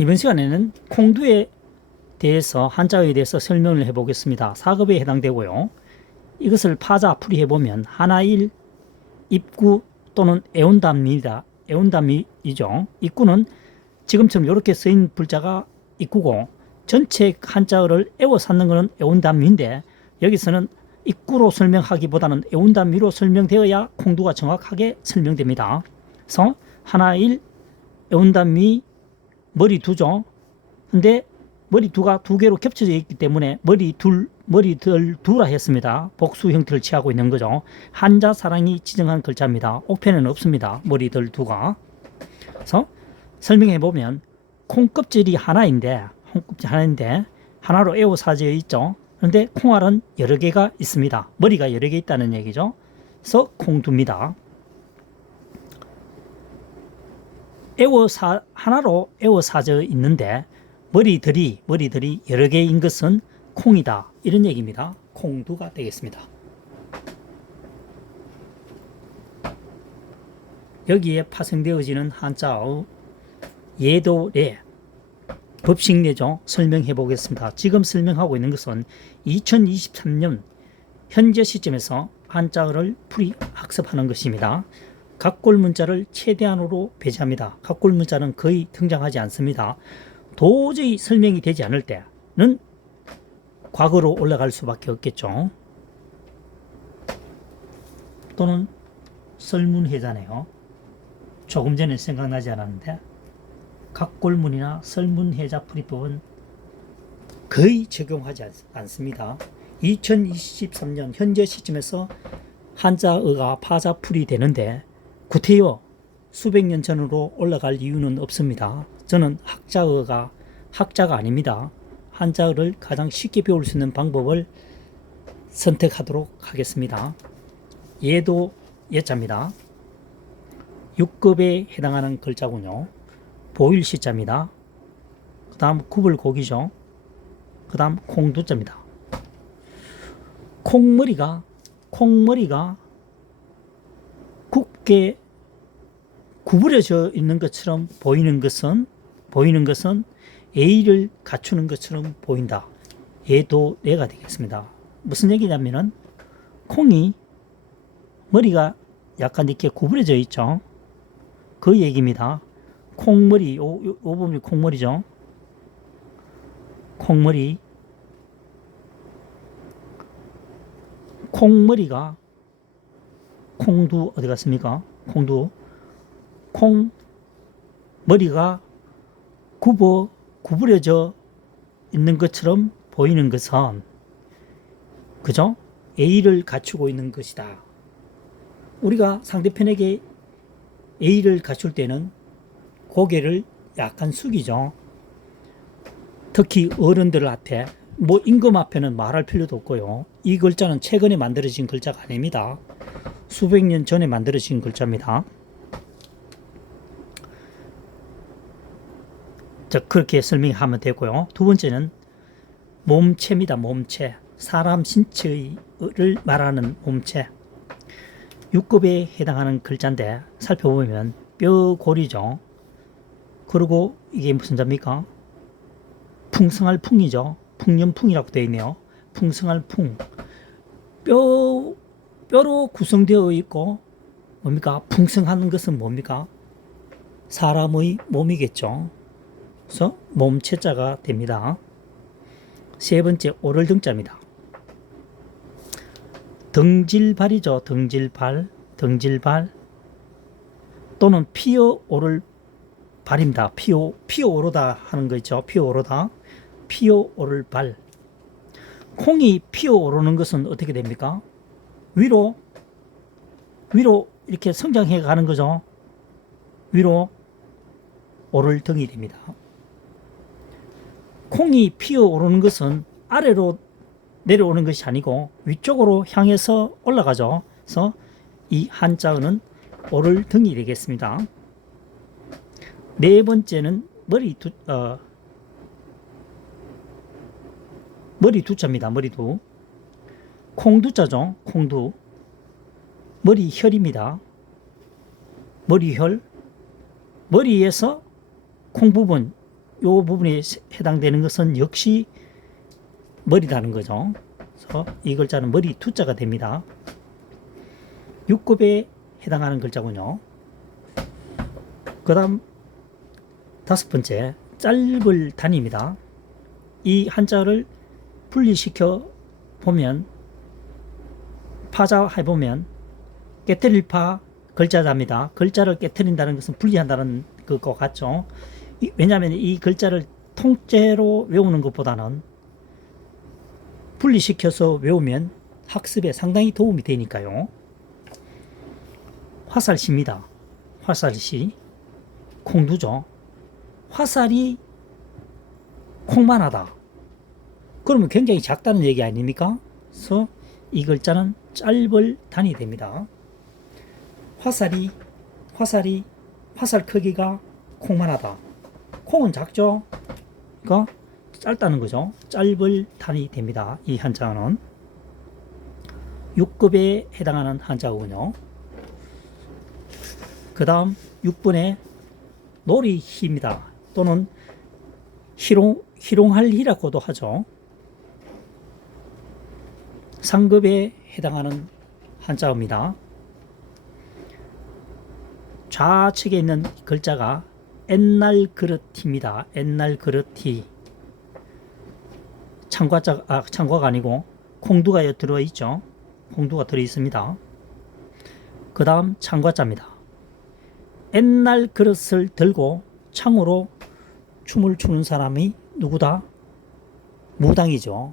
이번 시간에는 콩두에 대해서 한자어에 대해서 설명을 해보겠습니다. 4급에 해당되고요. 이것을 파자 풀이해보면 하나일, 입구 또는 애운담입니다. 애운담이죠. 입구는 지금처럼 이렇게 쓰인 불자가 입구고 전체 한자어를 에워싸는 것은 애운담인데 여기서는 입구로 설명하기보다는 애운담미로 설명되어야 콩두가 정확하게 설명됩니다. 그래서 하나일, 애운담미, 머리 두죠. 근데 머리 두가 두 개로 겹쳐져 있기 때문에 머리들 두라 했습니다. 복수 형태를 취하고 있는 거죠. 한자 사랑이 지정한 글자입니다. 옥편에는 없습니다. 머리들 두가. 그래서 설명해 보면 콩껍질이 하나인데 하나로 에워싸져 있죠. 그런데 콩알은 여러 개가 있습니다. 머리가 여러 개 있다는 얘기죠. 그래서 콩두입니다. 하나로 에워싸져 있는데 머리들이 여러 개인 것은 콩이다. 이런 얘기입니다. 콩두가 되겠습니다. 여기에 파생되어지는 한자어 예도례, 법식례죠. 설명해 보겠습니다. 지금 설명하고 있는 것은 2023년 현재 시점에서 한자어를 풀이 학습하는 것입니다. 각골 문자를 최대한으로 배제합니다. 각골 문자는 거의 등장하지 않습니다. 도저히 설명이 되지 않을 때는 과거로 올라갈 수밖에 없겠죠. 또는 설문해자네요. 조금 전에 생각나지 않았는데 각골문이나 설문해자 풀이법은 거의 적용하지 않습니다. 2023년 현재 시점에서 한자어가 파자풀이 되는데 구태여 수백 년 전으로 올라갈 이유는 없습니다. 저는 학자가 아닙니다. 한자어를 가장 쉽게 배울 수 있는 방법을 선택하도록 하겠습니다. 예도 예자입니다. 6급에 해당하는 글자군요. 보일 시자입니다. 그 다음 구불고기죠. 그 다음 콩두자입니다. 콩머리가 굽게 구부려져 있는 것처럼 보이는 것은 예의를 갖추는 것처럼 보인다. 예도례가 되겠습니다. 무슨 얘기냐면은 콩이 머리가 약간 이렇게 구부려져 있죠. 그 얘기입니다. 콩머리, 요 부분이 콩머리죠. 콩머리가 콩두 어디 갔습니까? 콩머리가 구부려져 있는 것처럼 보이는 것은 그죠? 예의를 갖추고 있는 것이다. 우리가 상대편에게 예의를 갖출 때는 고개를 약간 숙이죠. 특히 어른들한테 임금 앞에는 말할 필요도 없고요. 이 글자는 최근에 만들어진 글자가 아닙니다. 수백 년 전에 만들어진 글자입니다. 자, 그렇게 설명하면 되고요. 두 번째는 몸체입니다. 몸체. 사람 신체를 말하는 몸체. 6급에 해당하는 글자인데 살펴보면 뼈골이죠. 그리고 이게 무슨 자입니까? 풍성할 풍이죠. 풍년풍이라고 되어 있네요. 풍성할 풍. 뼈로 구성되어 있고 뭡니까? 풍성한 것은 뭡니까? 사람의 몸이겠죠. 그래서 몸체자가 됩니다. 세 번째 오를등자입니다. 등질발이죠. 등질발 또는 피어 오를 발입니다. 피어 오르다 하는 거 있죠. 피어 오를 발. 콩이 피어 오르는 것은 어떻게 됩니까? 위로 이렇게 성장해 가는 거죠. 위로 오를 등이 됩니다. 콩이 피어 오르는 것은 아래로 내려오는 것이 아니고 위쪽으로 향해서 올라가죠. 그래서 이 한자어는 오를 등이 되겠습니다. 네 번째는 머리두자입니다. 머리두. 콩두자죠. 콩두. 머리혈입니다. 머리혈. 머리에서 콩 부분 요 부분에 해당되는 것은 역시 머리라는 거죠. 그래서 이 글자는 머리 투자가 됩니다. 6급에 해당하는 글자군요. 그 다음 5번째 짧을 단입니다. 이 한자를 분리시켜 보면 파자해보면 깨뜨릴 파 글자자입니다. 글자를 깨뜨린다는 것은 분리한다는 그거 같죠. 왜냐하면 이 글자를 통째로 외우는 것보다는 분리시켜서 외우면 학습에 상당히 도움이 되니까요. 화살시입니다. 화살시 콩두죠. 화살이 콩만하다. 그러면 굉장히 작다는 얘기 아닙니까? 그래서 이 글자는 짧을 단이 됩니다. 화살 크기가 콩만하다. 콩은 작죠? 그러니까 짧다는 거죠. 짧을 단이 됩니다. 이 한자는 6급에 해당하는 한자군요. 그 다음 6번에 놀이희입니다. 또는 희롱할희라고도 하죠. 상급에 해당하는 한자어입니다. 좌측에 있는 글자가 옛날 그릇입니다. 옛날 그릇이 창과가 아니고 콩두가 들어있죠. 콩두가 들어있습니다. 그 다음 창과자입니다. 옛날 그릇을 들고 창으로 춤을 추는 사람이 누구다? 무당이죠.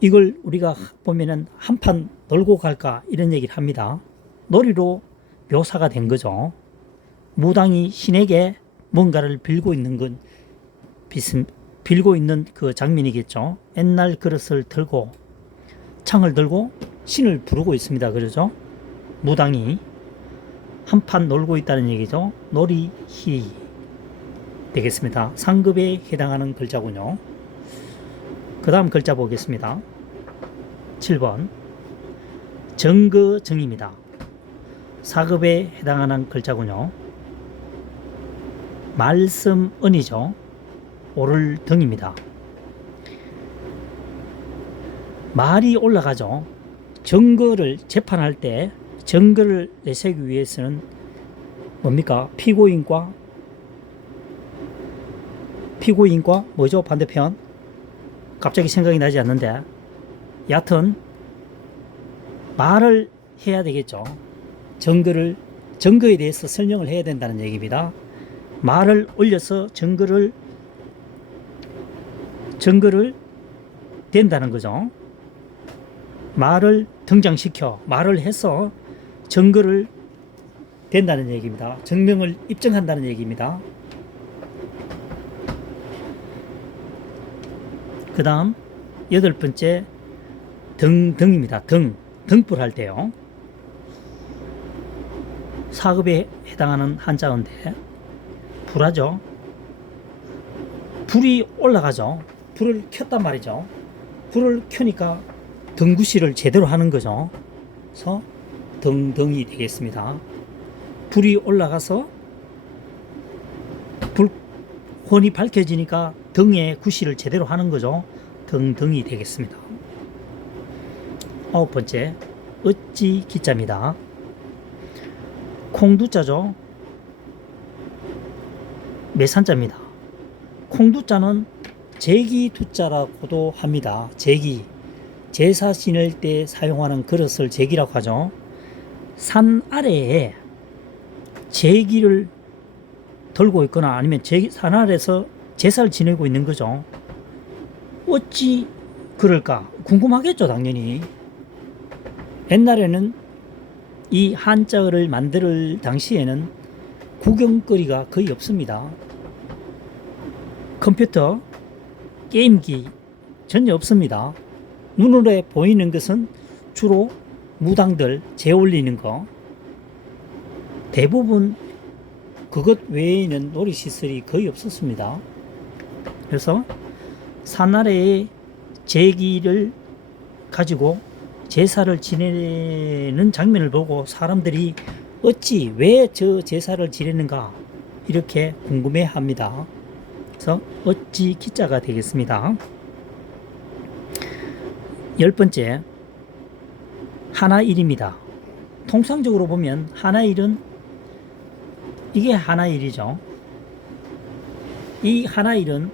이걸 우리가 보면은 한판 놀고 갈까 이런 얘기를 합니다. 놀이로 묘사가 된 거죠. 무당이 신에게 뭔가를 빌고 있는 그 장면이겠죠. 옛날 그릇을 들고 창을 들고 신을 부르고 있습니다. 그러죠. 무당이 한판 놀고 있다는 얘기죠. 놀이희 되겠습니다. 상급에 해당하는 글자군요. 그 다음 글자 보겠습니다. 7번 정거정입니다. 4급에 해당하는 글자군요. 말씀은이죠. 오를 등입니다. 말이 올라가죠. 증거를 재판할 때 증거를 내세우기 위해서는 뭡니까? 피고인과 뭐죠? 반대편 갑자기 생각이 나지 않는데 여하튼 말을 해야 되겠죠. 증거에 대해서 설명을 해야 된다는 얘기입니다. 말을 올려서 증거를 된다는 거죠. 말을 등장시켜 말을 해서 증거를 된다는 얘기입니다. 증명을 입증한다는 얘기입니다. 그 다음 8번째 등입니다. 등불 할 때요. 4급에 해당하는 한자어인데 불하죠. 불이 올라가죠. 불을 켰단 말이죠. 불을 켜니까 등구시를 제대로 하는 거죠. 그래서 등이 되겠습니다. 불이 올라가서 불혼이 밝혀지니까 등의 구시를 제대로 하는 거죠. 등이 되겠습니다. 9번째 어찌 기자입니다. 콩두자죠. 매산자입니다. 콩두자는 제기두자라고도 합니다. 제사 지낼 때 사용하는 그릇을 제기라고 하죠. 산 아래에 제기를 들고 있거나 아니면 산 아래에서 제사를 지내고 있는 거죠. 어찌 그럴까? 궁금하겠죠, 당연히. 옛날에는 이 한자어를 만들 당시에는 구경거리가 거의 없습니다. 컴퓨터, 게임기 전혀 없습니다. 눈으로 보이는 것은 주로 무당들 재올리는 거, 대부분 그것 외에는 놀이시설이 거의 없었습니다. 그래서 산 아래에 제기를 가지고 제사를 지내는 장면을 보고 사람들이 왜 저 제사를 지내는가 이렇게 궁금해 합니다. 그래서 어찌 기자가 되겠습니다. 10번째, 하나일입니다. 통상적으로 보면 하나일은 이게 하나일이죠. 이 하나일은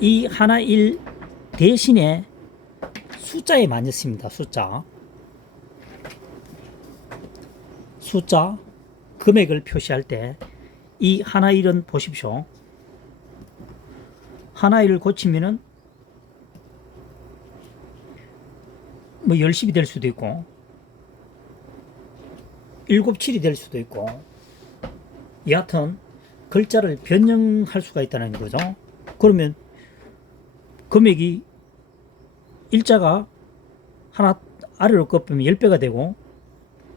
이 하나일 대신에 숫자에 많이 씁니다. 숫자 금액을 표시할 때 이 하나일은 보십시오. 하나일을 고치면은 뭐 10이 될 수도 있고 7, 7이 될 수도 있고 여하튼 글자를 변형할 수가 있다는 거죠. 그러면 금액이 일자가 하나 아래로 꺾으면 10배가 되고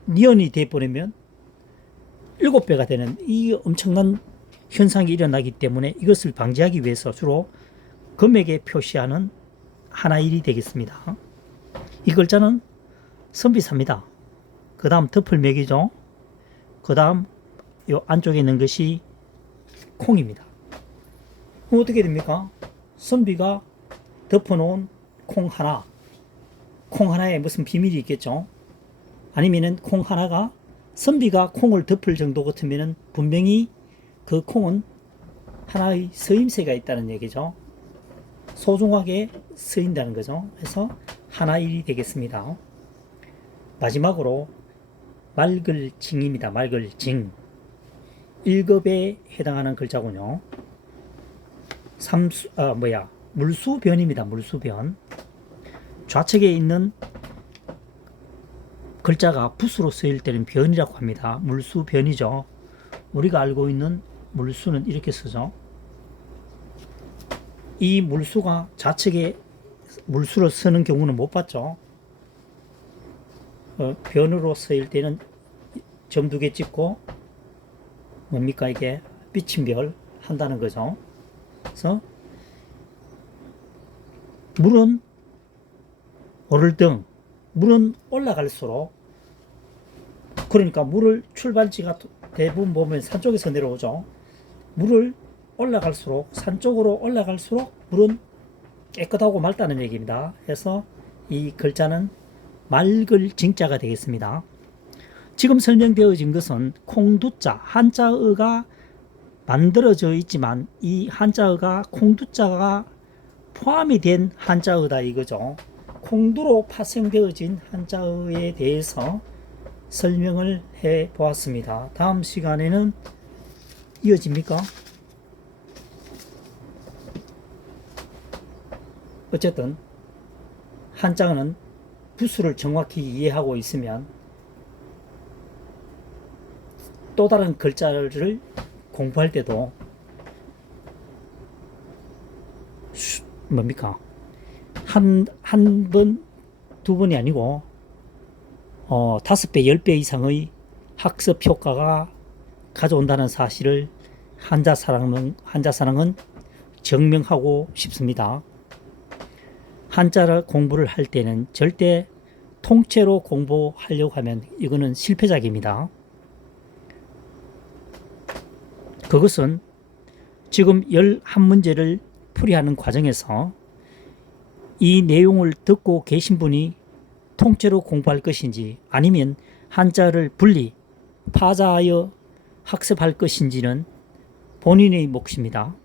니은이 돼버리면 7배가 되는 이 엄청난 현상이 일어나기 때문에 이것을 방지하기 위해서 주로 금액에 표시하는 하나일이 되겠습니다. 이 글자는 선비사입니다. 그 다음 덮을맥이죠. 그 다음 요 안쪽에 있는 것이 콩입니다. 어떻게 됩니까? 선비가 덮어놓은 콩 하나에 무슨 비밀이 있겠죠? 아니면은 콩 하나가 선비가 콩을 덮을 정도 같으면은 분명히 그 콩은 하나의 서임새가 있다는 얘기죠. 소중하게 쓰인다는 거죠. 그래서 하나일이 되겠습니다. 마지막으로 말글징입니다. 말글징 1급에 해당하는 글자군요. 물수변입니다. 물수변. 좌측에 있는 글자가 붓으로 쓰일 때는 변이라고 합니다. 물수변이죠. 우리가 알고 있는 물수는 이렇게 쓰죠. 이 물수가 좌측에 물수로 쓰는 경우는 못 봤죠. 변으로 쓰일 때는 점 2개 찍고 뭡니까 이게 비침별 한다는 거죠. 그래서 물은 오를 등 물은 올라갈수록 그러니까 물을 출발지가 대부분 보면 산 쪽에서 내려오죠. 물을 올라갈수록 산 쪽으로 올라갈수록 물은 깨끗하고 맑다는 얘기입니다. 그래서 이 글자는 맑을징자가 되겠습니다. 지금 설명되어진 것은 콩두자 한자어가 만들어져 있지만 이 한자어가 콩두자가 포함이 된 한자어다 이거죠. 콩두로 파생되어진 한자어에 대해서 설명을 해 보았습니다. 다음 시간에는 이어집니까? 어쨌든 한자어는 부수를 정확히 이해하고 있으면 또 다른 글자를 공부할 때도 뭡니까? 한 번, 두 번이 아니고 5배, 10배 이상의 학습 효과가 가져온다는 사실을 한자사랑은 증명하고 싶습니다. 한자를 공부를 할 때는 절대 통째로 공부하려고 하면 이거는 실패작입니다. 그것은 지금 11문제를 풀이하는 과정에서 이 내용을 듣고 계신 분이 통째로 공부할 것인지 아니면 한자를 분리, 파자하여 학습할 것인지는 본인의 몫입니다.